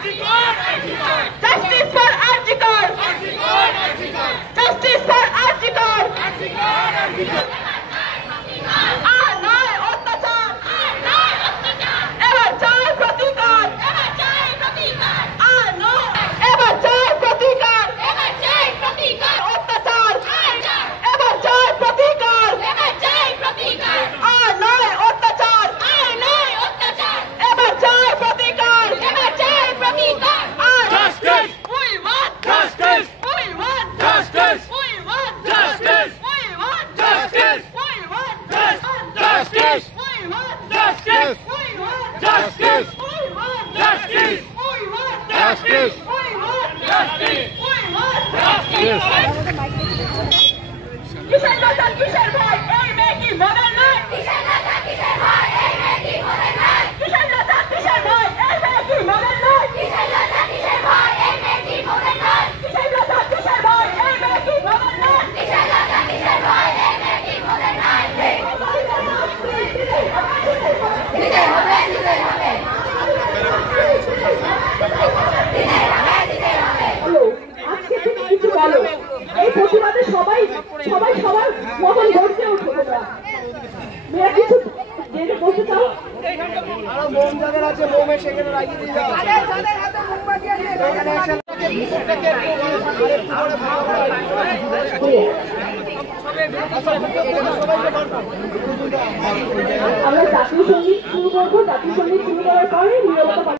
Justice for Arjikar! Justice for Arjikar! আর নয় অত্যাচার! এবার চাই প্রতিকার! আর নয়, এবার চাই প্রতিকার! অত্যাচার! এবার চাই প্রতিকার! আর নয় অত্যাচার! এবার চাই প্রতিকার! Justice! We want Justice! We want Justice! We want Justice! We want Justice! We want Justice! We want Justice! We want Justice! We want Justice! We want Justice! We want Justice! We want Yes. কিসের কথা কিসের ভাই এই মেয়ে কি মনের নয় কিসের কথা কিসের ভাই এই মেয়ে কি মনের নয় কিসের কথা কিসের ভাই এই মেয়ে কি মনের নয় কিসের কথা কিসের ভাই এই মেয়ে কি মনের নয় কিসের কথা কিসের ভাই এই মেয়ে কি মনের নয় কিসের কথা কিসের ভাই এই মেয়ে কি মনের নয় দিতে হবে আজকে থেকে কিছু বলো এই প্রতিবাদে সবাই সবার মতন গড়তে উঠো তোমরা মেয়েরা কিছু জেনে বসে চাও আরো বোম যাদের আছে বোমে সেখানে লাগিয়ে দিয়ে যাও আমরা জাতীয় সঙ্গীত শুরু করবো জাতীয় সঙ্গীত শুরু করার পরে নীরবতা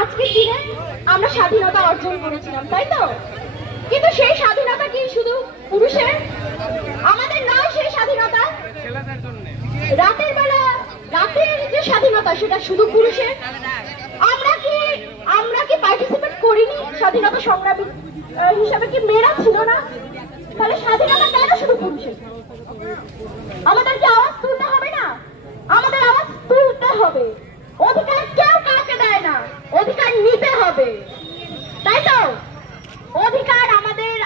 আজকের দিনে আমরা স্বাধীনতা অর্জন করেছিলাম তাই তো কিন্তু সেই স্বাধীনতা কি শুধু পুরুষের আমাদের নয় সেই স্বাধীনতা রাতের বেলা রাতের যে স্বাধীনতা সেটা শুধু পুরুষের আমরা কি পার্টিসিপেট করিনি স্বাধীনতা সংগ্রামী হিসাবে কি মেয়েরা ছিল না তাহলে স্বাধীনতা কেন শুধু পুরুষের আমাদের কি আওয়াজ তুলতে হবে না আমাদের আওয়াজ তুলতে হবে অধিকার কেউ কাউকে দেয় না অধিকার নিতে হবে তাই তো অধিকার আমাদের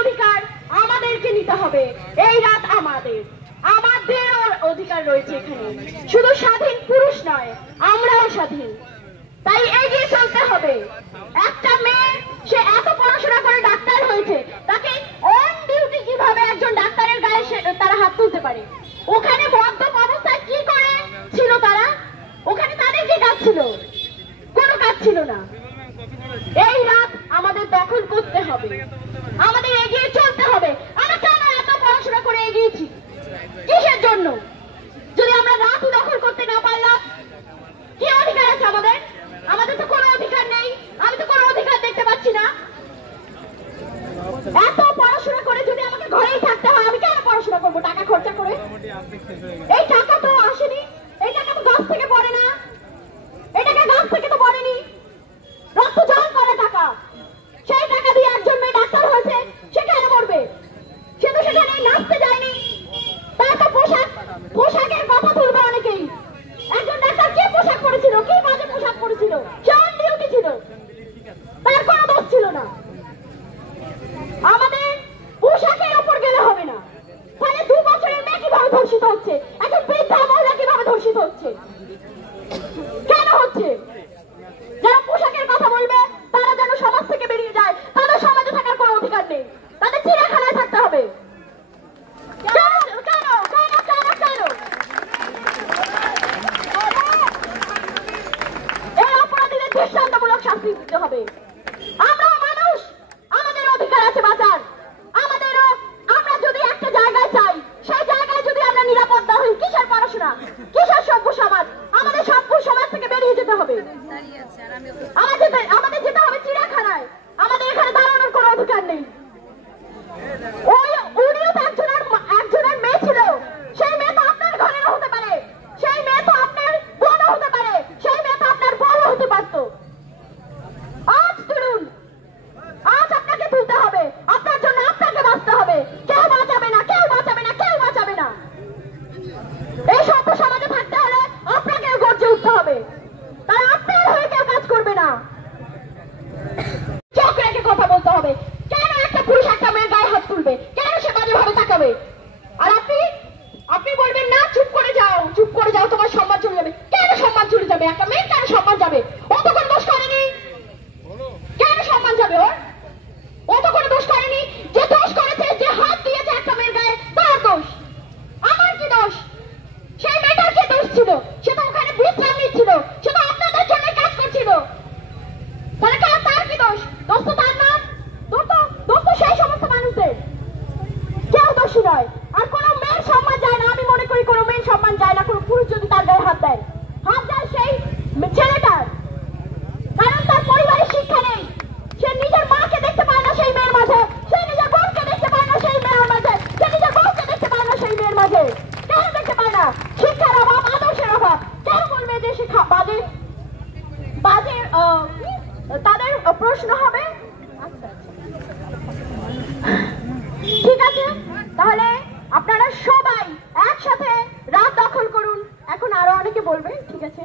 অধিকার আমাদেরকে নিতে হবে এই রাত আমাদের অধিকার রয়েছে এখানে শুধু স্বাধীন পুরুষ নয় আমরাও স্বাধীন তাই এগিয়ে চলতে হবে একটা মেয়ে সে এত পড়াশোনা করে ডাক্তার হয়েছে তাকে অন ডিউটি কিভাবে একজন ডাক্তারের গায়ে তারা হাত তুলতে পারে ওখানে মদ্যপ অবস্থায় কি করে ছিল তারা ওখানে তাদের কি কাজ ছিল কোনো কাজ ছিল না এই রাত আমাদের দখল করতে হবে আমাদের এগিয়ে চলতে হবে আমরা কেন এত পড়াশোনা করে এগিয়েছি কিসের জন্য যদি আমরা রাত দখল করতে না পারলাম কি অধিকার আছে আমাদের তো কোনো অধিকার নেই আমি তো কোনো অধিকার দেখতে পাচ্ছি না এত পড়াশোনা করে যদি আমাকে ঘরেই থাকতে হয় আমি কেন পড়াশোনা করবো টাকা খরচা করে এই টাকা তো আসেনি এই টাকা তো গাছ থেকে পড়ে না এই টাকা গাছ থেকে তো পড়েনি রক্ত জল করে টাকা সেই টাকা দিয়ে একজন মেয়ে ডাক্তার হয়েছে সে কেন মরবে সে তো সেখানে নাচতে যায়নি তার তো পোশাকের কথা তুলবে অনেকেই একজন ডাক্তার কি পোশাক পরেছিল কি বাজে পোশাক পরেছিল সে অন ডিউটি ছিল তার কোনো দোষ ছিল না আমাদের পোশাকের উপর গেলে হবে না তাহলে 2 বছরের মেয়ে কিভাবে ধর্ষিত হচ্ছে একজন বৃদ্ধা মহিলা কিভাবে ধর্ষিত হচ্ছে কেন হচ্ছে যারা পোশাকের কথা বলবে তারা যেন সমাজ থেকে বেরিয়ে যায় তাদের সমাজে থাকার কোনো অধিকার নেই তাদের চিড়িয়াখানায় থাকতে হবে এই অপরাধীদের দৃষ্টান্তমূলক শাস্তি দিতে হবে আমরাও মানুষ আমাদের অধিকার আছে বাঁচার আমরা যদি একটা জায়গায় চাই সেই জায়গায় যদি আমরা নিরাপদ না। কিসের সভ্য সমাজ? আমাদের সভ্য সমাজ থেকে বেরিয়ে যেতে হবে। আমাদের যেতে হবে চিড়িয়াখানায়। আমাদের এখানে দাঁড়ানোর কোনো অধিকার নেই। উনিও তো একজনের মেয়ে ছিল। সেই মেয়ে তো আপনার ঘরেরও হতে পারে, সেই মেয়ে তো আপনার বোনও হতে পারে, সেই মেয়ে তো আপনার বড় হতে পারত। আজ তুলুন, আজ আপনাকে তুলতে হবে। আপনার জন্য আপনাকে বাঁচতে হবে। কেউ বাঁচাবে না, কেউ বাঁচাবে না, কেউ বাঁচাবে না। এই সভ্য সমাজে থাকতে হলে আপনাকে গর্জে উঠতে হবে। তাই আপনার হয়ে কেউ কাজ করবে না। চোখ রেখে কথা বলতে হবে। কেন একটা পুরুষ একটা মেয়ের গায়ে হাত তুলবে? কেন সে বাজে ভাবে তাকাবে? আর আপনি বলবেন না চুপ করে যাও, চুপ করে যাও, তোমার সম্মান চলে যাবে। কেন সম্মান চলে যাবে? একটা মেয়ে কেন সম্মান যাবে? ও তো কোনো দোষ করেনি। কেন সম্মান যাবে ওর? ও তো কোনো দোষ করেনি। যে দোষ করেছে, যে হাত দিয়েছে একটা মেয়ের গায়ে, তার দোষ। আমার কি দোষ? সেই মেয়েটার কি দোষ ছিল? সে তো ওখানে বিশ্রাম নিচ্ছিল, সে তো আপনাদের জন্য কাজ করছিল। তাহলে তার কি দোষ? দোষ তো তার না, দোষ তো সেই সমস্ত মানুষদের। কেউ দোষী নয়। আর কোনো মেয়ের সম্মান যায় না। আমি মনে করি কোনো মেয়ের সম্মান যায় না কোনো পুরুষ যদি তার গায়ে হাত দেয়। হাত দেয় সেই ছেলেটার, কারণ তার পরিবারের শিক্ষা নেই। সে নিজের মাকে দেখতে পায় না সেই মেয়ের মাঝে, সে নিজের বোনকে দেখতে পায় না সেই মেয়ের মাঝে, সে নিজের বউকে দেখতে পায় না সেই মেয়ের মাঝে। কেন দেখতে পায় না? শিক্ষার অভাব, আদর্শের অভাব। কেন বলবে যে শিক্ষা বাজে? তাদের প্রশ্ন হবে। আচ্ছা, ঠিক আছে, তাহলে আপনারা সবাই একসাথে রাত দখল করুন। এখন আরো অনেকে বলবে, ঠিক আছে।